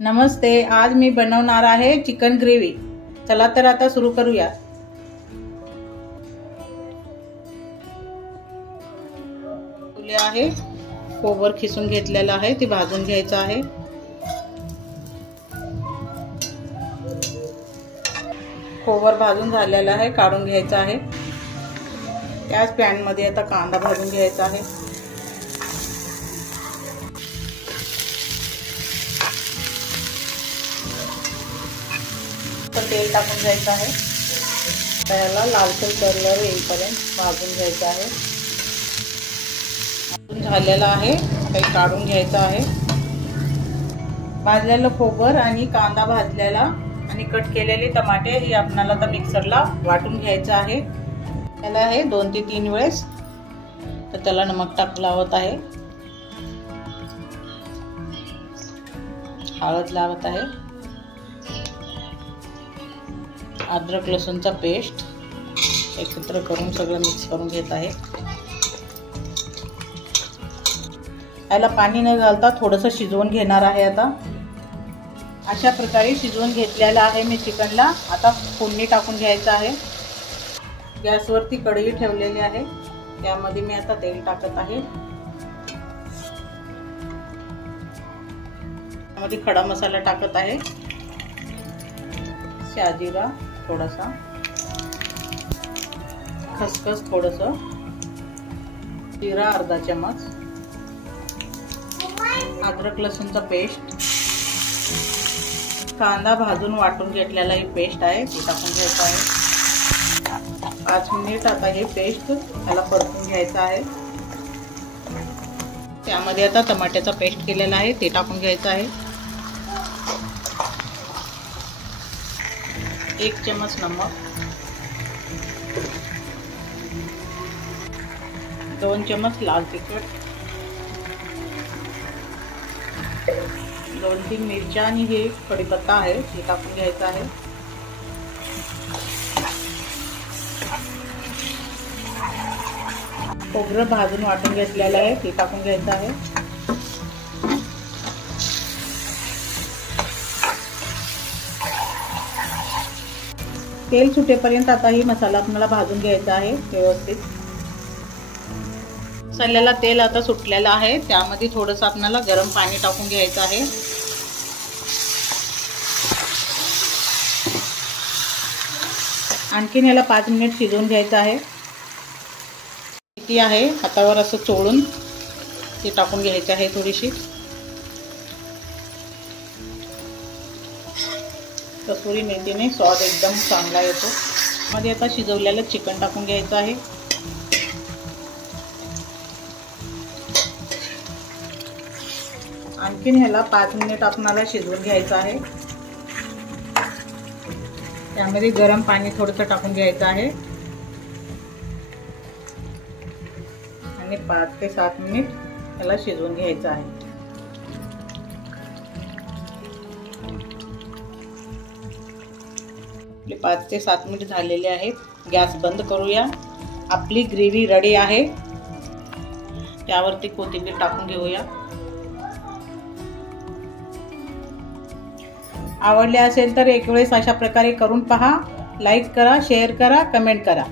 नमस्ते, आज मी बनवणार आहे चिकन ग्रेव्ही। चला तर आता सुरू करूया। तुले आहे खोबर खिसून घेतलेला आहे, ते भाजून घ्यायचं आहे। खोबर भाजून झालेला आहे, काढून घ्यायचं आहे। त्याच पॅन मध्ये आता कांदा भाजून घ्यायचा आहे। तेल टाकून घ्यायचं आहे। त्याला लालसर कलर येईपर्यंत भाजून घ्यायचं आहे। भाजून झालेला आहे, काही काढून घ्यायचं आहे। भाजलेलं खोबर आणि कांदा भाजलेला आणि कट केलेले टमाटे हे आपल्याला आता मिक्सरला वाटून घ्यायचं आहे। त्याला आहे 2 ते 3 वेळेस तर त्याला नमक लावत आहे, हळद लावत आहे, अद्रक लसूणचा पेस्ट एकत्र करून सगळं मिक्स करून घेत आहे। याला पाणी न घालता थोडंसं शिजवून घेणार आहे। आता अशा प्रकारे शिजवून घेतलेलं आहे मी चिकनला। आता फोडणी टाकून घ्यायचं आहे। गॅसवरती कढई ठेवलेली आहे, त्यामध्ये मी आता तेल टाकत आहे। त्यामध्ये खडा मसाला टाकत आहे, शाजीरा थोडासा, खसखस थोडंसं, जीरा अर्धा चम्मच, अद्रक लसूणचा पेस्ट, कांदा भाजून वाटून घेतलेला ही पेस्ट आहे ती टाकून घ्यायचं आहे। 5 मिनिट आता हे पेस्ट त्याला परतून घ्यायचं आहे। त्यामध्ये आता टमाट्याचा पेस्ट केलेला आहे ते टाकून घ्यायचं आहे। 1 चम्मच नमक, 2 चम्मच लाल तिखट, 2-3 मिरच्या आणि हे कढीपत्ता आहे हे टाकून घ्यायचं आहे। खोबरं भाजून वाटून घेतलेलं आहे ते टाकून घ्यायचं आहे। तेल सुटेपर्यंत आता ही मसाला आपल्याला भाजून घ्यायचा आहे व्यवस्थित। मसाल्याला तेल आता सुटलेलं आहे, त्यामध्ये थोडंसं आपल्याला गरम पाणी टाकून घ्यायचं आहे। आणखीन याला 5 मिनिट शिजवून घ्यायचं आहे। मेथी आहे हातावर असं चोळून ती टाकून घ्यायची आहे थोडीशी। कसुरी मेथीने स्वाद एकदम चांगला येतो। मध्ये आता शिजवलेलं चिकन टाकून घ्यायचं आहे। आणखीन ह्याला 5 मिनिट आपल्याला शिजवून घ्यायचं आहे। त्यामध्ये गरम पाणी थोडंसं टाकून घ्यायचं आहे आणि 5 ते 7 मिनिट त्याला शिजवून घ्यायचं आहे। आपले 5 ते 7 मिनिट झालेले आहेत। गॅस बंद करूया। आपली ग्रेव्ही रेडी आहे। त्यावरती कोथिंबीर टाकून घेऊया। आवडले असेल तर एक वेळेस अशा प्रकारे करून पहा। लाईक करा, शेअर करा, कमेंट करा।